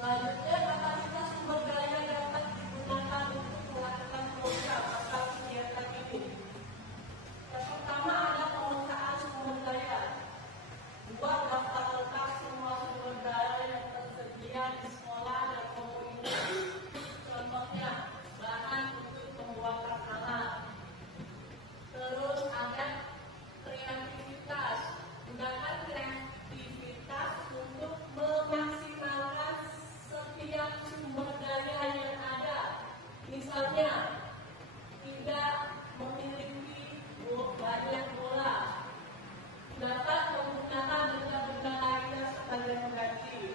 Selanjutnya, kapasitas sumber daya dapat digunakan untuk melakukan program atau kegiatan ini. Yang pertama ada pemetaan sumber daya. Buat daftar lengkap semua sumber daya yang tersedia di sekolah dan komunitas. Contohnya, bahan untuk pembuatan alat. Terus ada kreativitas. Gunakan kreativitas untuk memaksimalkan setiap sumber daya yang ada. Misalnya, tidak memiliki banyak bola, dapat menggunakan benda-benda lainnya sebagai pengganti.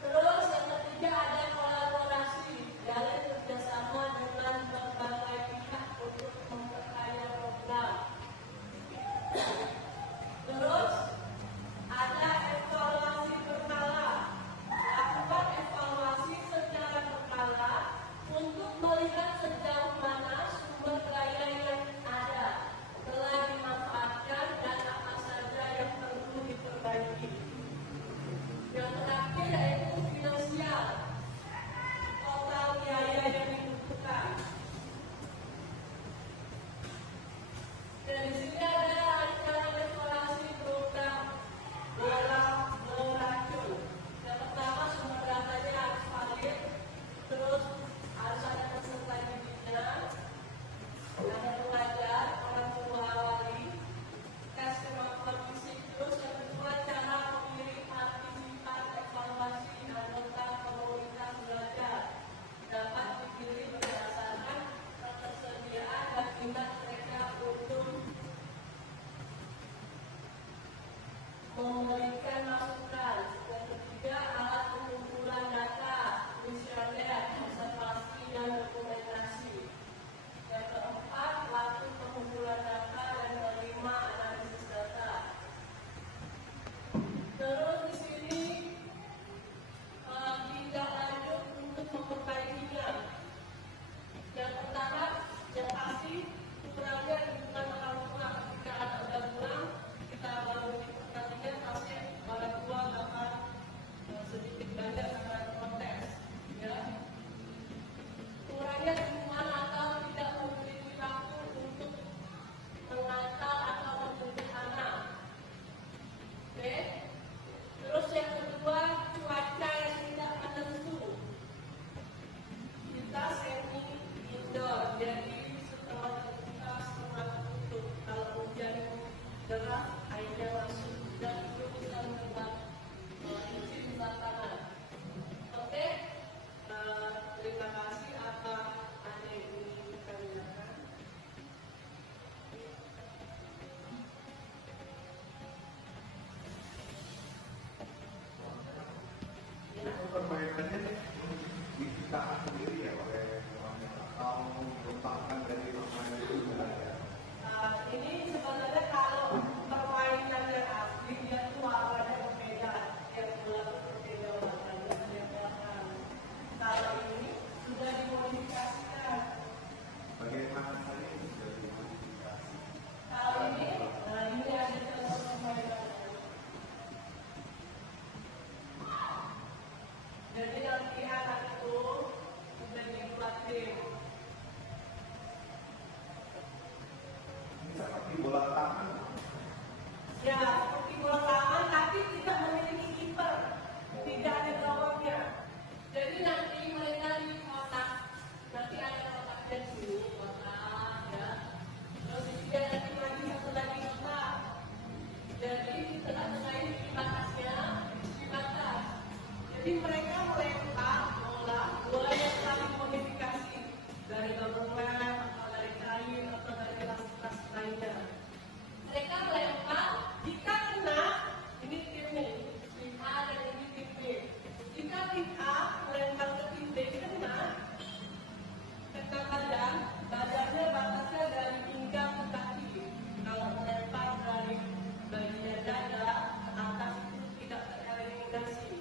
Terus yang ketiga ada kolaborasi, jalin kerjasama dengan berbagai pihak untuk memperkaya program. Terus ada evaluasi berkala, lakukan evaluasi secara berkala untuk melihat sejauh mana sumber daya yang ada telah dimanfaatkan dan apa saja yang perlu diperbaiki. Yang terakhir yaitu finansial, total biaya yang dibutuhkan. Dari sini ada rancangan evaluasi program bola beracun. Yang pertama sumber datanya harus valid, terus harus ada peserta didiknya, ada pengajar, orang tua, wali, tes kemampuan fisik. Terus yang kedua cara memilih partisipan evaluasi anggota komunitas belajar dapat dipilih berdasarkan ketersediaan dan minat mereka untuk memberikan masukan. Yang ketiga alat pengumpulan data, kuesioner, observasi dan dokumentasi. Yang keempat waktu pengumpulan data dan kelima analisis data. Terus di sini tindak lanjut untuk memperbaikinya. Yang pertama, yang pasti kurangnya bukan orang tua. Ketika anak udah pulang, kita baru diperhatikan pasti orang tua akan sedikit banyak akan protes. Ya. Kurangnya dukungan atau tidak memiliki waktu untuk mengantar atau menjemput anak. Oke. Terus yang kedua, cuaca yang tidak menentu. Kita semi indoor, jadi setelah terbuka setengah tertutup. Kalau hujan deras, airnya masuk dan itu bisa menyebabkan izin tanah. Oke, terima kasih. Apa ada yang ingin kita tanyakan? Perbaikannya diciptakan sendiri ya oleh orangnya atau merupakan dari orang itu ya? Ini sebenarnya kalau permainan yang asli dia tuh warnanya berbeda, yang bola berbeda warnanya yang belakang. Kalau ini sudah dimodifikasikan. Bagaimana saja itu sudah dimodifikasi? Kalau ini ada contoh permainannya. Jadi nanti anak itu sudah dibuat tim. Ini seperti bola tangan. Ya, seperti bola tangan tapi tidak memiliki kiper, tidak ada gawangnya. Jadi nanti mereka di kotak, nanti ada kotaknya dulu, kotak ya. Terus dia nanti lagi satu lagi kotak. Jadi di tengah-tengah ini di batasnya, di batas. Jadi mereka melempar bola yang telah dimodifikasi dari gamelan atau dari kain atau dari plastik lainnya. Mereka melempar, jika kena, ini tim A dan ini tim B. Jika tim A melempar ke tim B kena badannya batasnya dari pinggang ke kaki. Kalau melempar dari bagian dada ke atas itu tidak tereliminasi.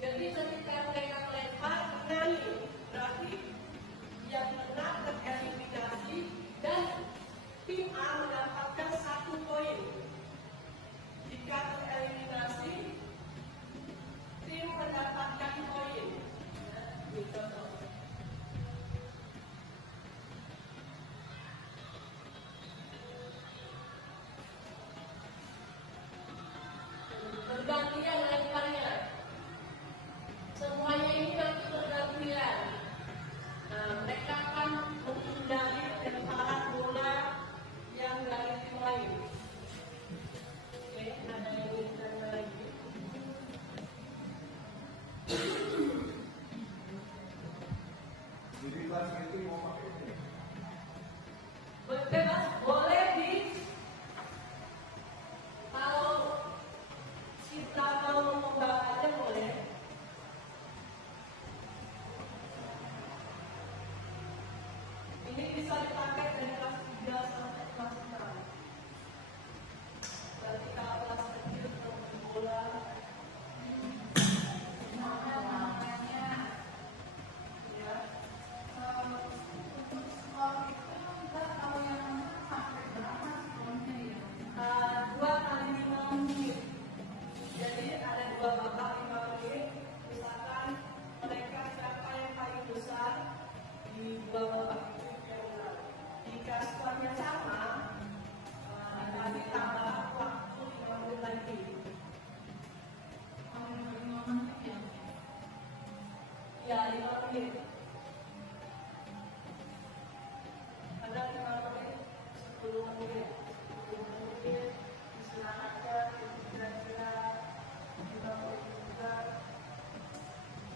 Jadi ketika mereka melempar, kena nih, berarti yang benar tereliminasi dan tim A mendapatkan 1 poin. Jika tereliminasi, tim mendapatkan menit. Ada 5 menit, 10 menit, 20 menit, istirahatkan kira-kira 50 juga.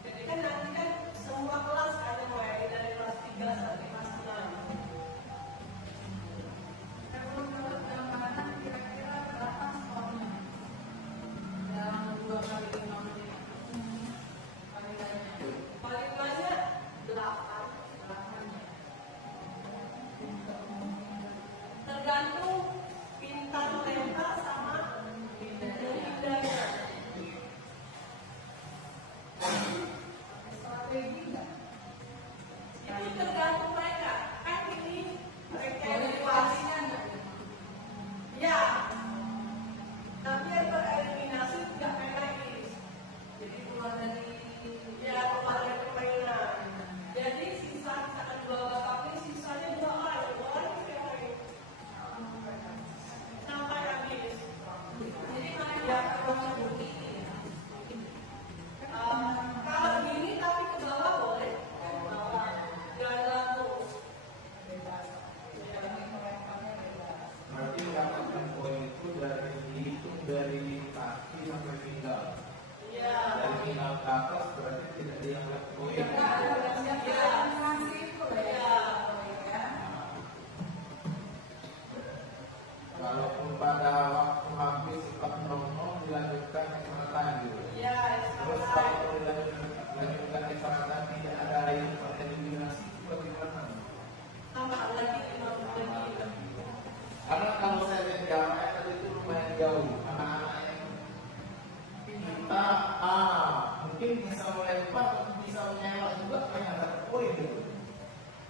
Jadi kan nanti kan semua kelas ada mulai dari kelas 3 sampai kelas 6. Kalau menurut gambaran kira-kira berapa skornya dalam 2 kali 5 menit? Paling banyak. Paling banyak 8. Tergantung pintar mereka sama lidahnya. Strategi nggak? Itu tergantung mereka. Kan ini mereka yang Boleh dewasa. dikasihkan nggak? Ya. Tapi yang tereliminasi tidak penaltis. Jadi keluar dari Ya, keluarga permainan. Jadi sisa misalkan 2 babak ini sisanya 2 orang kita main sampai habis. jadi mana Ya, kalau begini ya? kalau gini tapi ke bawah boleh. Ke bawah. Jangan langsung. Bebas. Jadi melemparnya bebas. Berarti mendapatkan poin itu dari dihitung dari kaki sampai pinggang. Iya. Dari pinggang ke atas berarti tidak dianggap poin. Karena ada yang ngasih itu loh ya. Ya. Kalaupun pada waktu habis 4:00 dilanjutkan extra time gitu. Iya, Terus sampai kalau dilanjutkan extra time tidak ada yang tereliminasi itu bagaimana? tambah lagi 50 menit. Karena kalau saya lihat jaraknya tadi itu lumayan jauh. Anak-anak yang kita mungkin bisa melempar, bisa menyewa juga pengen dapat poin gitu.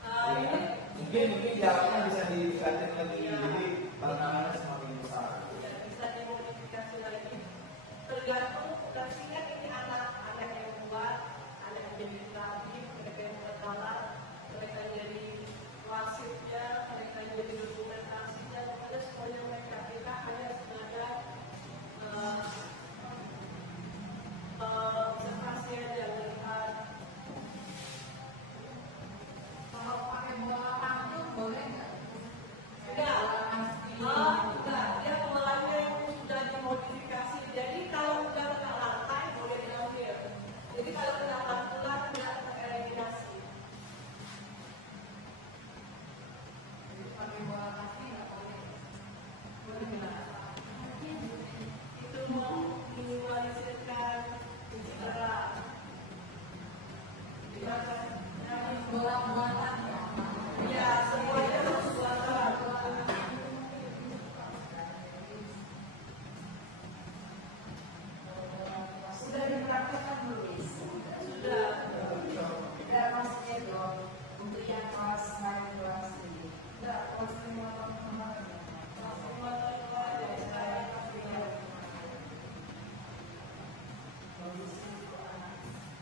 Ini Mungkin jaraknya bisa ditingkatin lagi, jadi tantangannya semakin besar. tidak bisa dimodifikasi lagi. Tergantung dari kan ini anak-anak yang kuat, anak yang jadi terapi, mereka yang berkalah, mereka jadi wasitnya, mereka yang jadi dokumentasinya, pokoknya semuanya mereka. Kita hanya sebagai observasi aja melihat. Kalau pakai bola pantun boleh nggak? Enggak. Enggak, dia polanya yang sudah dimodifikasi. Jadi kalau udah kena lantai boleh diambil. Jadi kalau kena pantulan tidak tereliminasi. Jadi pakai bola kaki nggak boleh. Boleh nggak? Itu mau minimalisirkan cedera. Bola buatan ya. Ya, semuanya harus buatan. Sudah dipraktekkan belum? Sudah. Tidak maksudnya dong untuk yang kelas lain kelas ini. Tidak kelas 5 tahun kemarin. Semua terkeluar dari saya.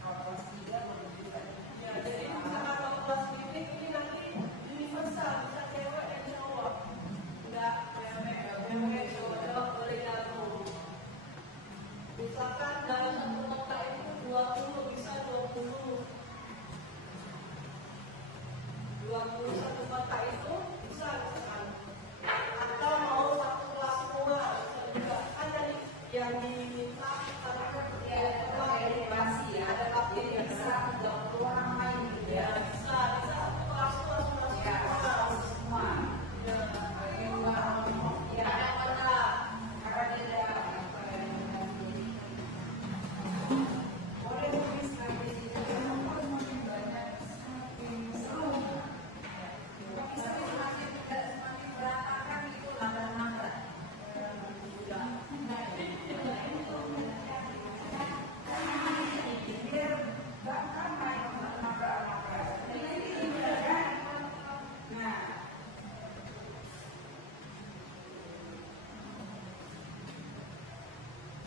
Kalau kelas 3 boleh juga. Ya, jadi misalkan kalau kelas klinik ini nanti universal, bisa cewek dan cowok. Enggak cewek cowok boleh gabung. Misalkan dalam satu kota itu 20 bisa 20. 20 satu kota itu bisa misalkan. Atau mau satu kelas semua bisa juga. Kan tadi yang diminta karena Ya, ada edukasi ya. ada lapis. Bisa 30 orang main gitu Ya, ya. bisa satu kelas itu langsung masuk Ya, semua. semua. Ya. Yang luar, ya, karena dia ada apa yang jadi. Boleh tulis strategi juga, semakin banyak semakin seru. Tapi semakin tidak semakin berantakan itu nabrak-nabrak. Biar bahkan main nabrak-nabrak. Ini kan. Nah.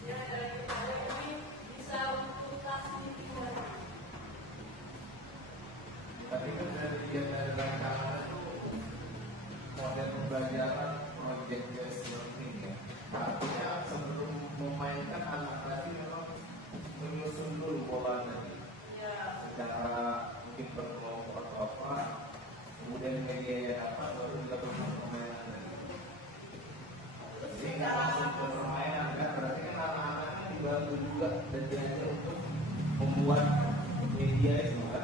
Ya, dari kita ini bisa untuk kelas mingguan. Tapi kan dari rancangan itu model pembelajaran project based learning ya. Artinya sebelum memainkan anak tadi memang menyusun dulu polanya Ya, secara dia ya semoga.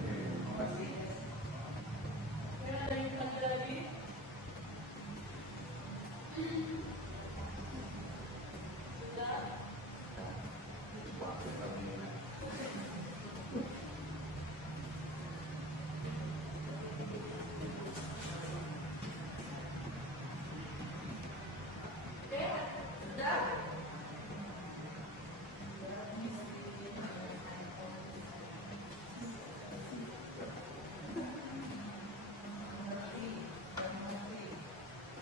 Terima kasih. Ada yang tanya lagi? Sudah? Oke, sudah?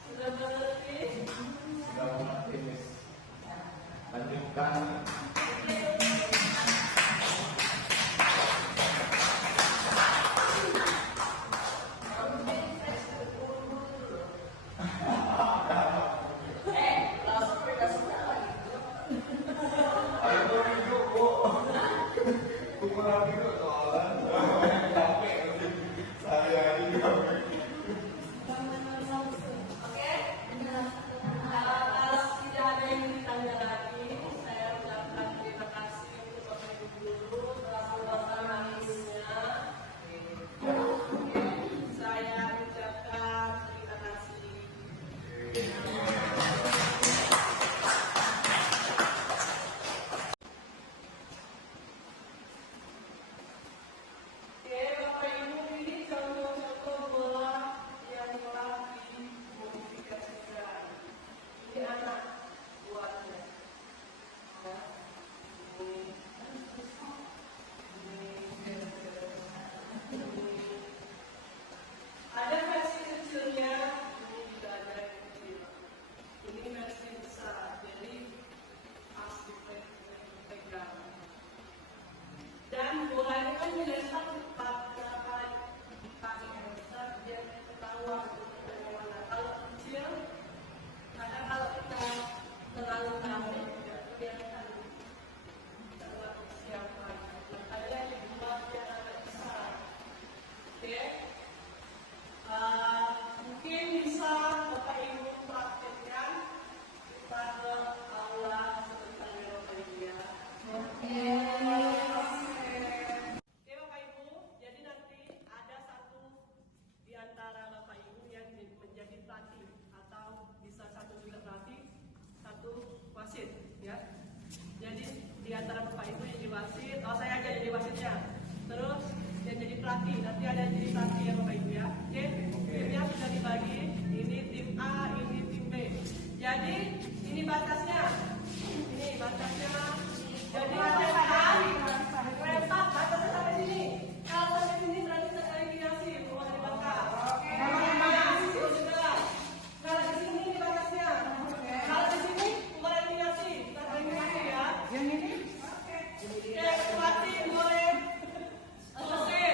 Sudah mengerti? Sudah mengerti, Miss. Lanjutkan. Ayo duduk, Bu. Tunggu lagi dulu soalnya. Capek. Saya ini capek. Kalau tidak ada yang ditanya lagi, saya ucapkan terima kasih untuk Bapak Ibu guru telah meluangkan waktunya. Saya ucapkan terima kasih. Oke, Bapak Ibu, ini contoh-contoh bola yang telah dimodifikasikan. Ini anak buatnya. Ya. Ini. Ada versi kecilnya, ini juga ada yang kecil. Ini versi besar, jadi harus dipegang. Dan bola ini kan dilempar pada kaki yang besar, dia ketahuan dari mana. Kalau kecil, kadang kalau kita terlalu tahu, tidak kelihatan terlalu siapa. Makanya dibuat biar agak besar. Oke. Mungkin bisa Bapak Ibu praktekkan kita ke aula sebentar ya Bapak Ibu ya. Oke Bapak Ibu, jadi nanti ada satu di antara Bapak Ibu yang menjadi pelatih atau bisa satu juga pelatih, satu wasit ya. Jadi di antara Bapak Ibu yang jadi wasit, saya aja jadi wasitnya. Terus yang jadi pelatih, nanti ada yang jadi pelatih ya Bapak Ibu ya. Oke, timnya sudah dibagi, ini tim A, ini tim B. Jadi ini batasnya, jadi ada kereta batasnya sampai sini. Kalau sampai sini berarti kita eliminasi, bukan dibakar. Kalau di sini ini batasnya. Kalau di sini bukan eliminasi, kita eliminasi ya. Yang ini? Oke, pelatih boleh selesai.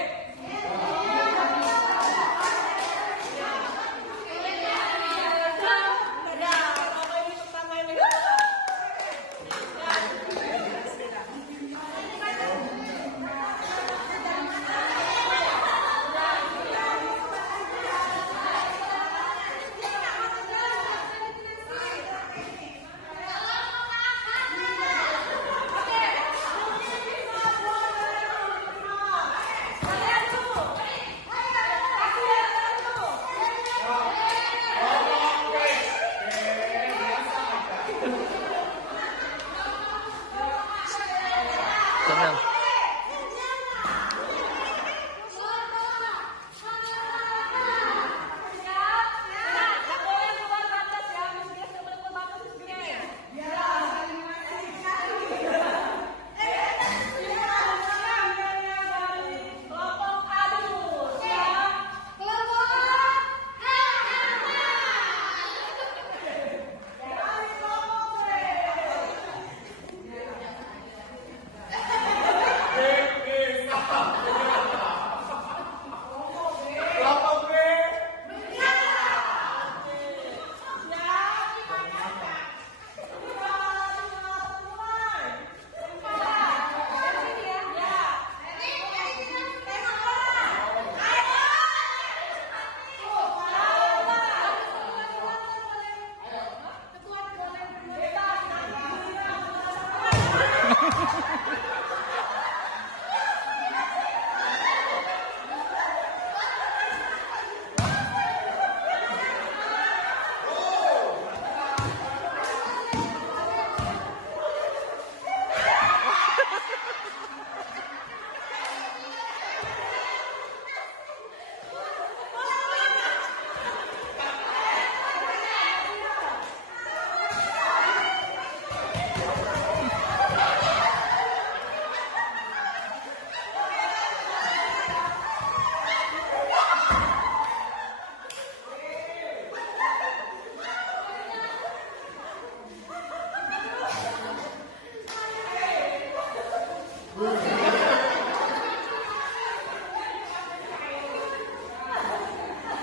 Ayo,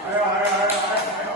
ayo, ayo, ayo, ayo.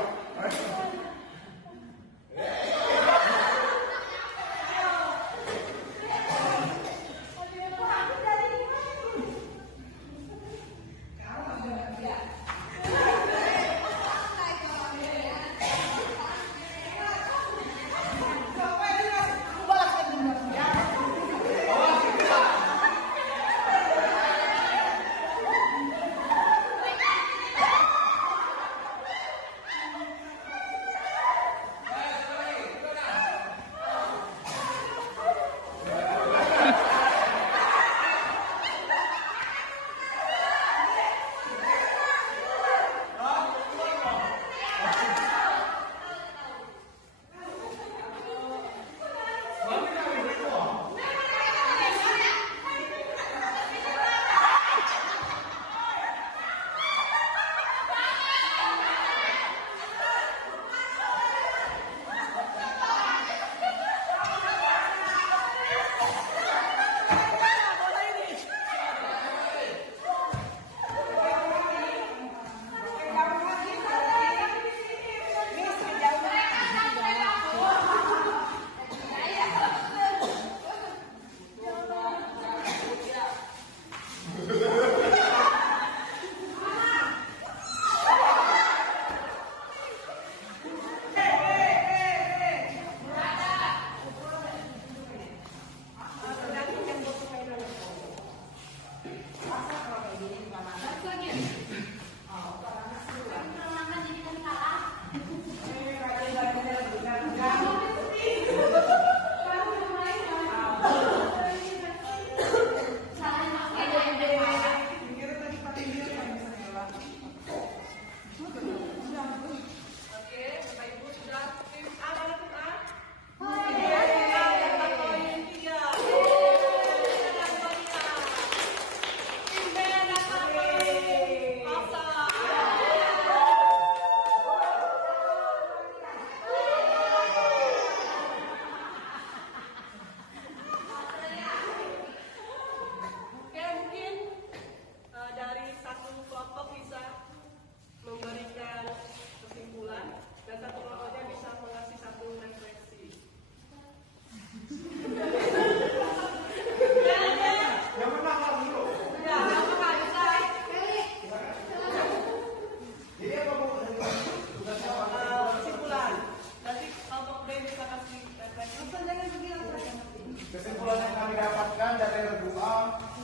Kesimpulan yang kami dapatkan dari RBUA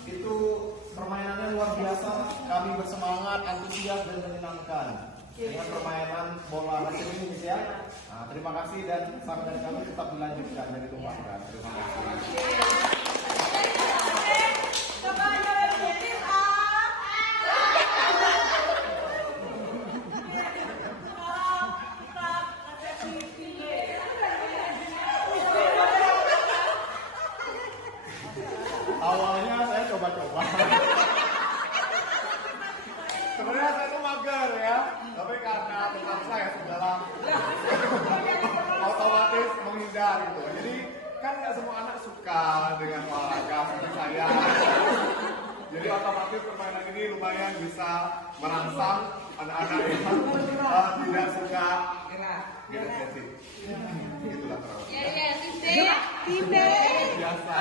itu permainannya luar biasa. Kami bersemangat, antusias dan menyenangkan dengan permainan bola hasil ini ya. Nah, terima kasih dan saran dari kami tetap dilanjutkan dan dikembangkan. Terima kasih. Awalnya saya coba-coba. Sebenarnya saya itu mager ya, tapi karena teman saya sudahlah otomatis menghindar gitu. Jadi kan nggak semua anak suka dengan olahraga seperti saya. Jadi otomatis permainan ini lumayan bisa merangsang anak-anak yang tidak suka gitu sih. Gitulah terus. Tim B. Biasa.